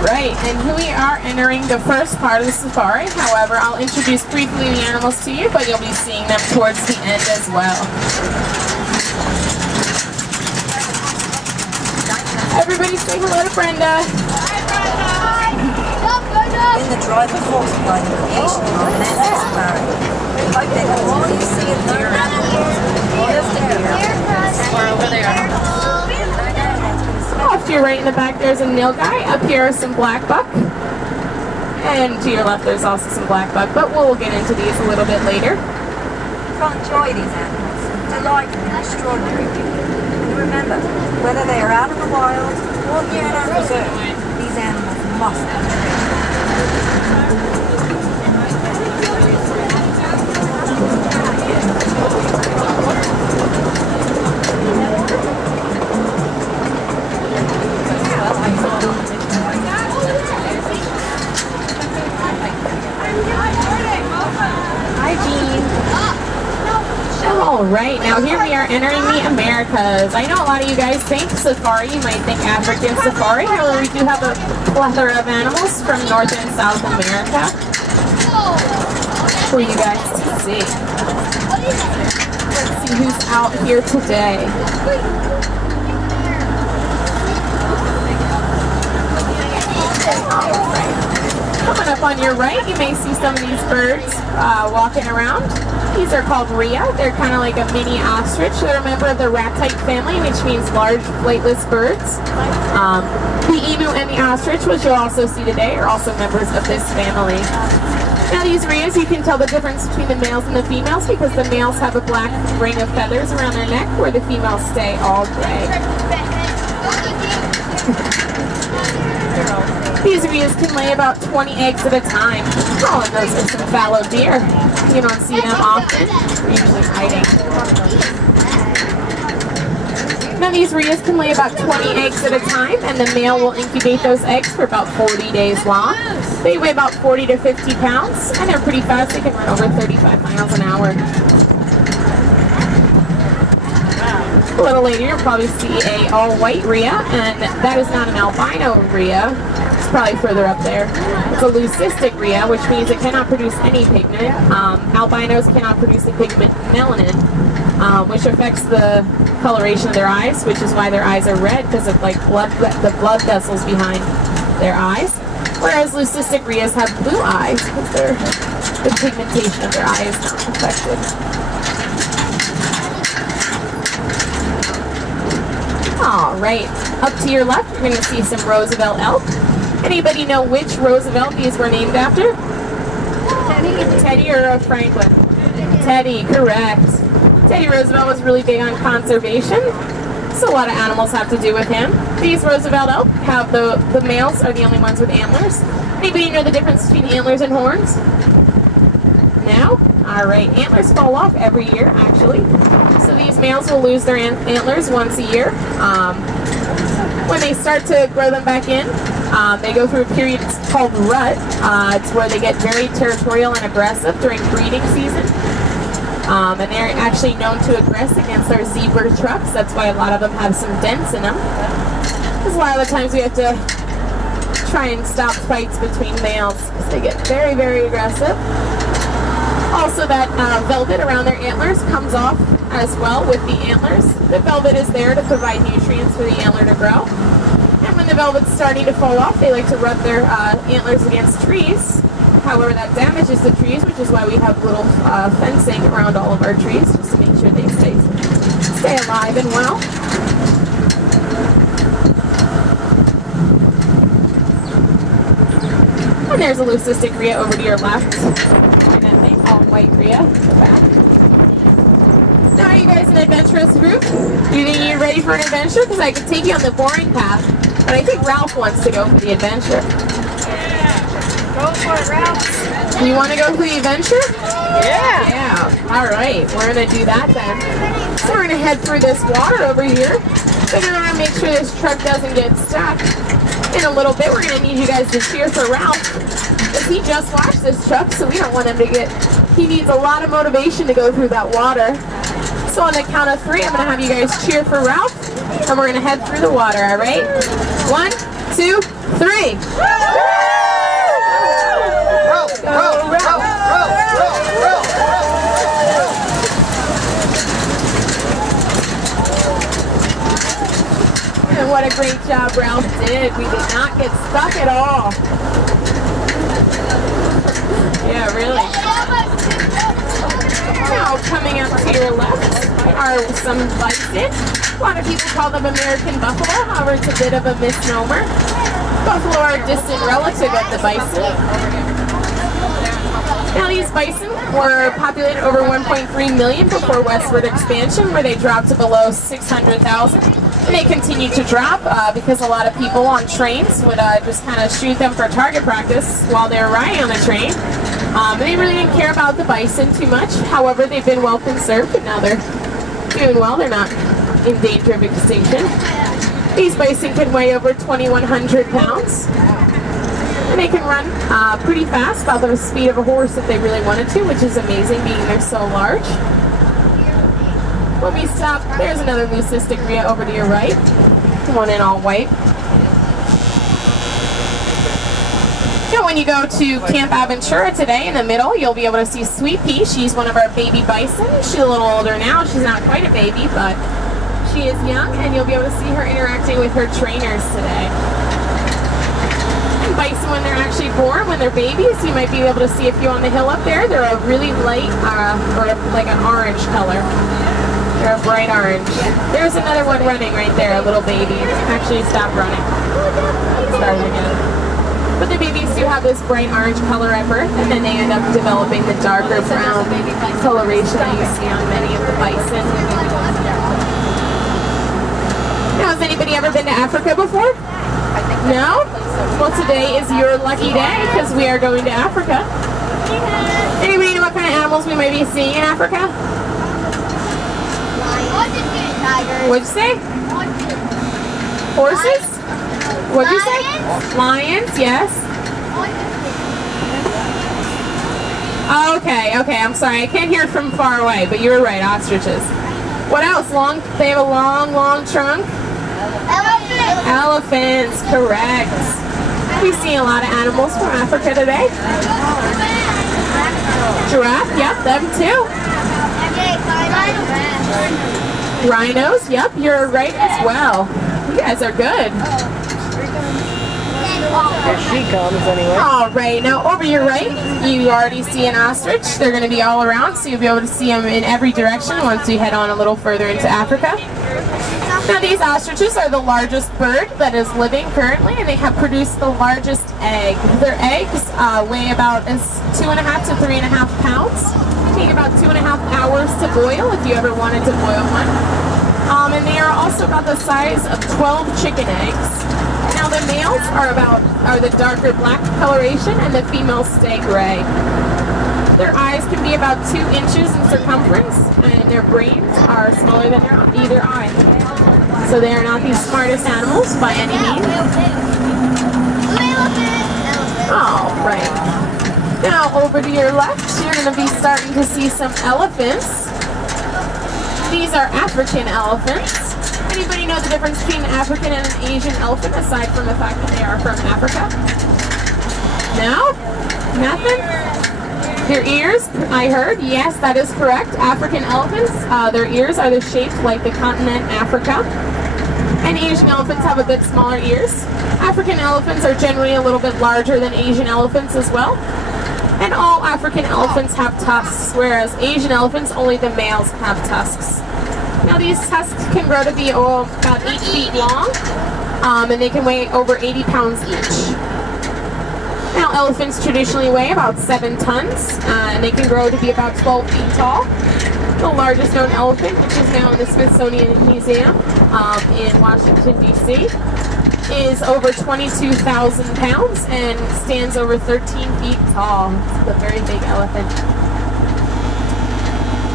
Right, and we are entering the first part of the safari. However, I'll introduce briefly the animals to you, but you'll be seeing them towards the end as well. Everybody say hello to Brenda. Hi, Brenda. In the driver force by the creation of an safari. Like they can see it there. Or over there. Off to your right in the back, there's a nilgai. Up here is some black buck. And to your left, there's also some black buck, but we'll get into these a little bit later. Enjoy these animals. Delight in extraordinary beauty. And remember, whether they are out in the wild or here in our reserve, these animals must be treated. Alright, now here we are entering the Americas. I know a lot of you guys think safari, you might think African safari, however we do have a plethora of animals from North and South America for you guys to see. Let's see who's out here today. Coming up on your right, you may see some of these birds walking around. These are called rhea. They're kind of like a mini ostrich. They're a member of the rat-type family, which means large flightless birds. The emu and the ostrich, which you'll also see today, are also members of this family. Now these rheas, you can tell the difference between the males and the females because the males have a black ring of feathers around their neck where the females stay all gray. These rheas can lay about 20 eggs at a time. Oh, and those are some fallow deer. You don't see them often. They're usually hiding. Now these rheas can lay about 20 eggs at a time, and the male will incubate those eggs for about 40 days long. They weigh about 40 to 50 pounds, and they're pretty fast. They can run over 35 miles an hour. A little later, you'll probably see a all-white rhea, and that is not an albino rhea. It's probably further up there. It's a leucistic rhea, which means it cannot produce any pigment. Albinos cannot produce the pigment melanin, which affects the coloration of their eyes, which is why their eyes are red, because of like the blood vessels behind their eyes. Whereas leucistic rheas have blue eyes, because the pigmentation of their eye is not affected. Alright, up to your left, you're going to see some Roosevelt elk. Anybody know which Roosevelt these were named after? Teddy or Franklin? Teddy, correct. Teddy Roosevelt was really big on conservation, so a lot of animals have to do with him. These Roosevelt elk have the males are the only ones with antlers. Anybody know the difference between antlers and horns? No? Alright, antlers fall off every year, actually. So these males will lose their antlers once a year. When they start to grow them back in, they go through a period called rut. It's where they get very territorial and aggressive during breeding season. And they're actually known to aggress against our zebra trucks. That's why a lot of them have some dents in them. Because a lot of the times we have to try and stop fights between males because they get very, very aggressive. Also, that velvet around their antlers comes off as well with the antlers. The velvet is there to provide nutrients for the antler to grow. And when the velvet's starting to fall off, they like to rub their antlers against trees. However, that damages the trees, which is why we have little fencing around all of our trees, just to make sure they stay alive and well. And there's a leucistic rhea over to your left. All-white rhea in the back. Now, are you guys an adventurous group? Do you think you're ready for an adventure? Because I could take you on the boring path, but I think Ralph wants to go for the adventure. Yeah. Go for it, Ralph. You want to go for the adventure? Yeah. Yeah. All right. We're going to do that then. So we're going to head through this water over here. We're going to make sure this truck doesn't get stuck. In a little bit, we're going to need you guys to cheer for Ralph. Because he just washed this truck, so we don't want him to get... He needs a lot of motivation to go through that water. So on the count of 3, I'm going to have you guys cheer for Ralph. And we're going to head through the water, all right? 1, 2, 2, 3. And what a great job Ralph did. We did not get stuck at all. Yeah, really. Now, coming up to your left are some bison. A lot of people call them American buffalo, however, it's a bit of a misnomer. Buffalo are a distant relative of the bison. Now, these bison were populated over 1.3 million before westward expansion, where they dropped to below 600,000. And they continued to drop because a lot of people on trains would just kind of shoot them for target practice while they were riding on the train. They really didn't care about the bison too much. However, they've been well conserved, and now they're doing well. They're not in danger of extinction. These bison can weigh over 2,100 pounds. And they can run pretty fast, about the speed of a horse if they really wanted to, which is amazing being they're so large. When we stop, there's another leucisticrea over to your right. One in all white. Now when you go to Camp Aventura today, in the middle, you'll be able to see Sweet Pea. She's one of our baby bison. She's a little older now. She's not quite a baby, but she is young, and you'll be able to see her interacting with her trainers today. And bison, when they're actually born, when they're babies, you might be able to see a few on the hill up there. They're a really light, or like an orange color. They're a bright orange. There's another one running right there, a little baby. Actually, stop running. Start again. But the babies do have this bright orange color at birth, and then they end up developing the darker brown coloration that you see on many of the bison. Now, has anybody ever been to Africa before? No? Well, today is your lucky day, because we are going to Africa. Anybody know what kind of animals we might be seeing in Africa? What'd you say? Horses? What'd you say? Lions, yes. Okay, I'm sorry. I can't hear from far away, but you were right, ostriches. What else? They have a long trunk? Elephants, correct. We've seen a lot of animals from Africa today. Giraffe, yep, them too. Rhinos, yep, you're right as well. You guys are good. There she comes anyway. All right, now over your right, you already see an ostrich. They're going to be all around, so you'll be able to see them in every direction once we head on a little further into Africa. Now these ostriches are the largest bird that is living currently, and they have produced the largest egg. Their eggs weigh about 2.5 to 3.5 pounds. Take about 2.5 hours to boil if you ever wanted to boil one. And they are also about the size of 12 chicken eggs. Now the males are the darker black coloration, and the females stay gray. Their eyes can be about 2 inches in circumference, and their brains are smaller than either eye. So they are not the smartest animals by any means. All right. Now over to your left, you're going to be starting to see some elephants. These are African elephants. Anybody know the difference between an African and an Asian elephant, aside from the fact that they are from Africa? No? Nothing? Their ears, I heard, yes, that is correct. African elephants, their ears are the shape like the continent Africa. And Asian elephants have a bit smaller ears. African elephants are generally a little bit larger than Asian elephants as well. And all African elephants have tusks, whereas Asian elephants, only the males have tusks. Now these tusks can grow to be about 8 feet long, and they can weigh over 80 pounds each. Now elephants traditionally weigh about 7 tons, and they can grow to be about 12 feet tall. The largest known elephant, which is now in the Smithsonian Museum in Washington, D.C., is over 22,000 pounds and stands over 13 feet tall. It's a very big elephant.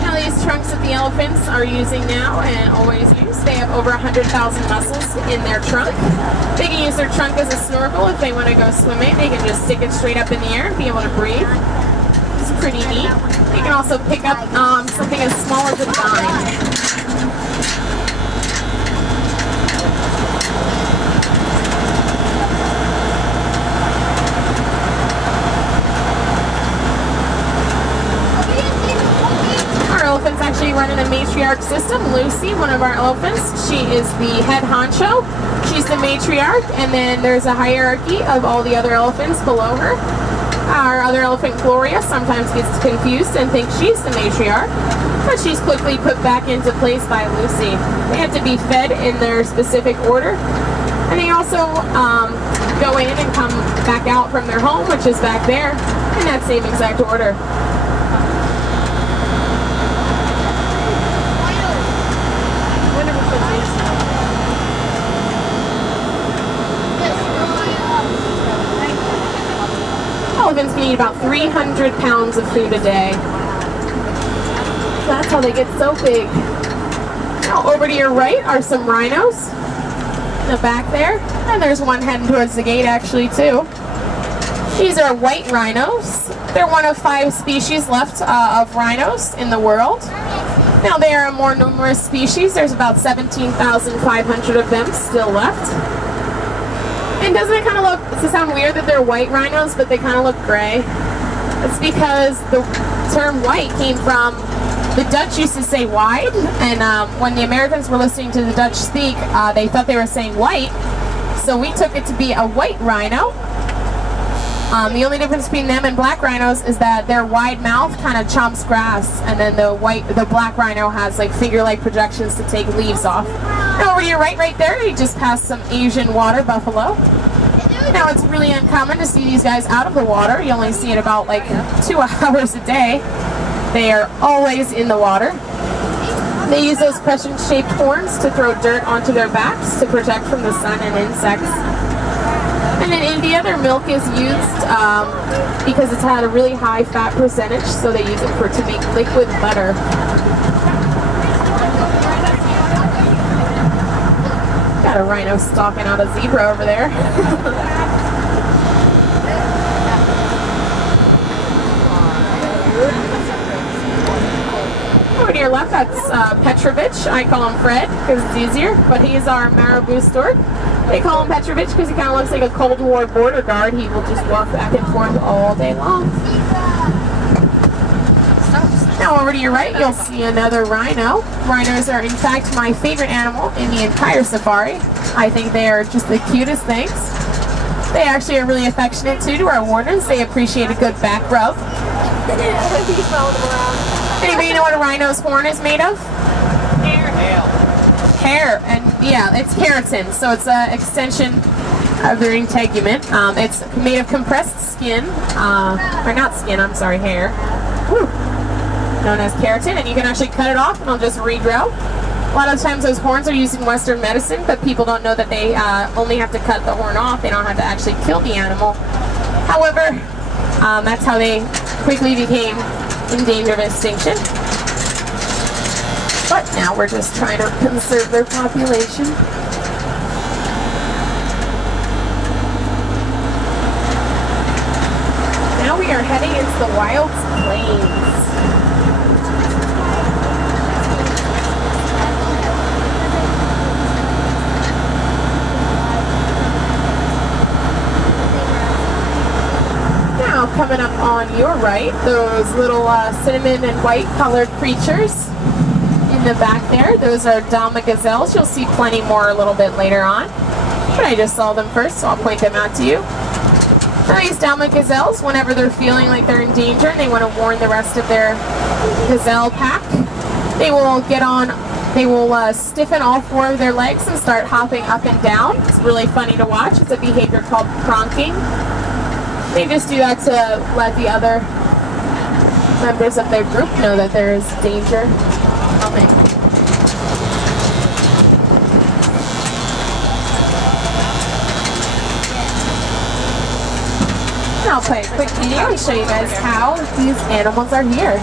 Now these trunks that the elephants are using now and always use, they have over 100,000 muscles in their trunk. They can use their trunk as a snorkel if they want to go swimming. They can just stick it straight up in the air and be able to breathe. It's pretty neat. You can also pick up something as small as a dime. running a matriarch system. Lucy, one of our elephants, she is the head honcho. She's the matriarch, and then there's a hierarchy of all the other elephants below her. Our other elephant, Gloria, sometimes gets confused and thinks she's the matriarch, but she's quickly put back into place by Lucy. They have to be fed in their specific order, and they also go in and come back out from their home, which is back there, in that same exact order. Elephants can eat about 300 pounds of food a day. So that's how they get so big. Now over to your right are some rhinos in the back there. And there's one heading towards the gate actually too. These are white rhinos. They're one of 5 species left of rhinos in the world. Now they are a more numerous species. There's about 17,500 of them still left. And doesn't it kind of look, does it sound weird that they're white rhinos, but they kind of look gray? It's because the term white came from, the Dutch used to say wide, and when the Americans were listening to the Dutch speak, they thought they were saying white, so we took it to be a white rhino. The only difference between them and black rhinos is that their wide mouth kind of chomps grass, and then the black rhino has like finger-like projections to take leaves off. Now over to your right there, you just passed some Asian water buffalo. Now it's really uncommon to see these guys out of the water. You only see it about like 2 hours a day. They are always in the water. They use those crescent-shaped horns to throw dirt onto their backs to protect from the sun and insects. And in India, their milk is used because it's had a really high fat percentage, so they use it to make liquid butter. Got a rhino stalking out a zebra over there. Over to your left, that's Petrovich. I call him Fred because it's easier, but he's our Marabou stork. They call him Petrovich because he kind of looks like a Cold War border guard. He will just walk back and forth all day long. Now over to your right, you'll see another rhino. Rhinos are in fact my favorite animal in the entire safari. I think they are just the cutest things. They actually are really affectionate too to our warners. They appreciate a good back rub. Anybody know what a rhino's horn is made of? Hair, and yeah, it's keratin, so it's an extension of their integument. It's made of compressed skin, or not skin, I'm sorry, hair, known as keratin, and you can actually cut it off and it'll just regrow. A lot of times those horns are used in Western medicine, but people don't know that they only have to cut the horn off. They don't have to actually kill the animal. However, that's how they quickly became in danger of extinction. But now we're just trying to conserve their population. Now we are heading into the wild plains. Now coming up on your right, those little cinnamon and white colored creatures. In the back there, those are Dama gazelles. You'll see plenty more a little bit later on, but I just saw them first, so I'll point them out to you. Now these Dama gazelles, whenever they're feeling like they're in danger and they want to warn the rest of their gazelle pack, they will get on, they will stiffen all 4 of their legs and start hopping up and down. It's really funny to watch. It's a behavior called pronking. They just do that to let the other members of their group know that there is danger coming. I'll play a quick video and show you guys how these animals are here.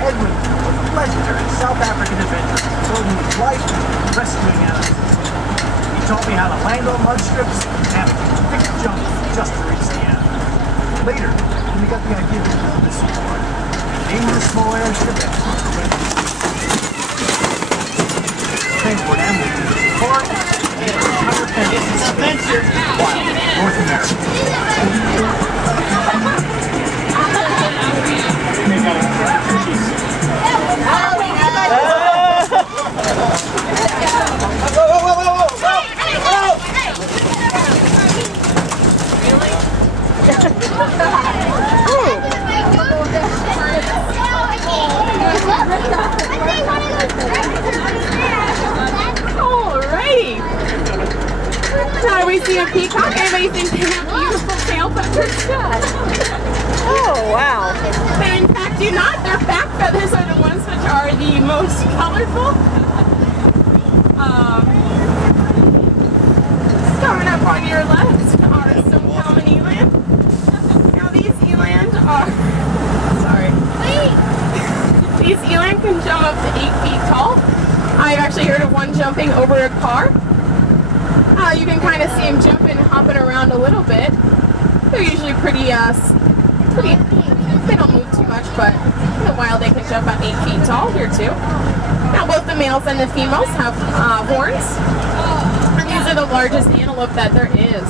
Edwin was a legendary South African adventurer, filled with life rescuing animals. He taught me how to land on mud strips and quick jump just to reach the end. Later, when we got the idea to build this seaport, named the small airstrip transport animals to the park and recover pennies adventure wild North America. Alrighty. Now we see a peacock. Everybody thinks they have beautiful tail feathers. Oh, wow. They in fact do not. Their back feathers are the ones which are the most colorful. Coming up on your left are some common eland. Now these eland are, sorry. These eland can jump up to 8 feet tall. I've actually heard of one jumping over a car. You can kind of see them jumping and hopping around a little bit. They're usually pretty, they don't move too much, but in the wild they can jump about 8 feet tall here too. Now both the males and the females have horns. And these are the largest antelope that there is.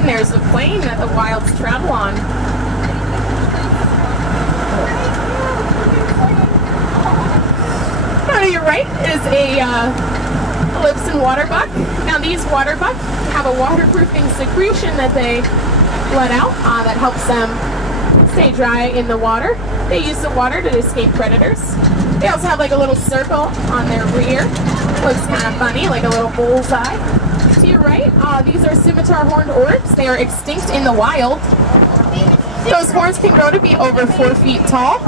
And there's the plane that the wilds travel on. Now to your right is a Ellipsan waterbuck. Now these waterbuck have a waterproofing secretion that they let out that helps them stay dry in the water. They use the water to escape predators. They also have like a little circle on their rear. Looks kind of funny, like a little bullseye. To your right, these are scimitar horned oryx. They are extinct in the wild. Those horns can grow to be over 4 feet tall.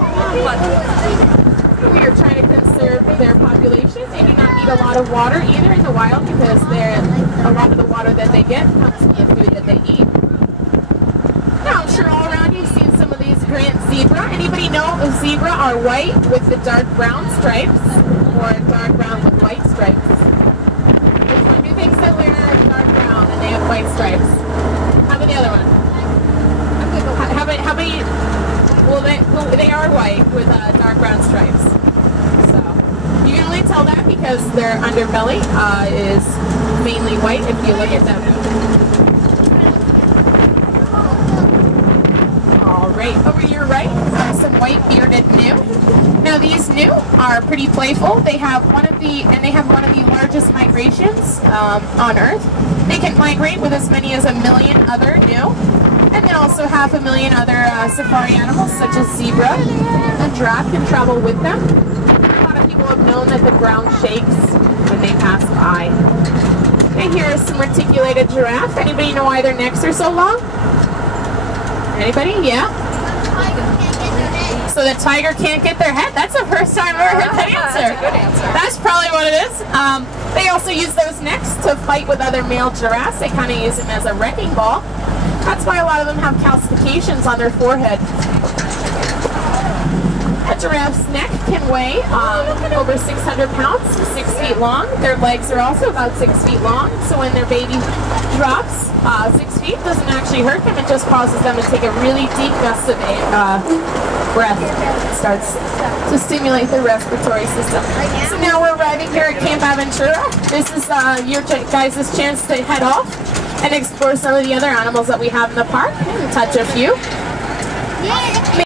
We are trying to conserve their population. They do not need a lot of water either in the wild because a lot of the water that they get comes from the food that they eat. Now I'm sure all around you've seen some of these Grant zebra. Anybody know if zebra are white with the dark brown stripes or dark brown with white stripes? Which one do you think that they're dark brown and they have white stripes? How about the other one? How many? Well, they are white with dark brown stripes. So you can only tell that because their underbelly is mainly white if you look at them. All right, over your right are some white bearded gnu. Now these gnu are pretty playful. They have one of the largest migrations on Earth. They can migrate with as many as 1 million other gnu. And then also 500,000 other safari animals such as zebra and giraffe can travel with them. A lot of people have known that the ground shakes when they pass by. And here is some reticulated giraffe. Anybody know why their necks are so long? Anybody? Yeah? So the tiger can't get their head? That's the first time I've ever heard that answer. That's a good answer. That's probably what it is. They also use those necks to fight with other male giraffes. They kind of use them as a wrecking ball. That's why a lot of them have calcifications on their forehead. A giraffe's neck can weigh over 600 pounds, 6 feet long. Their legs are also about 6 feet long, so when their baby drops 6 feet, it doesn't actually hurt them, it just causes them to take a really deep gust of breath. It starts to stimulate their respiratory system. So now we're arriving here at Camp Aventura. This is your guys' chance to head off and explore some of the other animals that we have in the park and touch a few.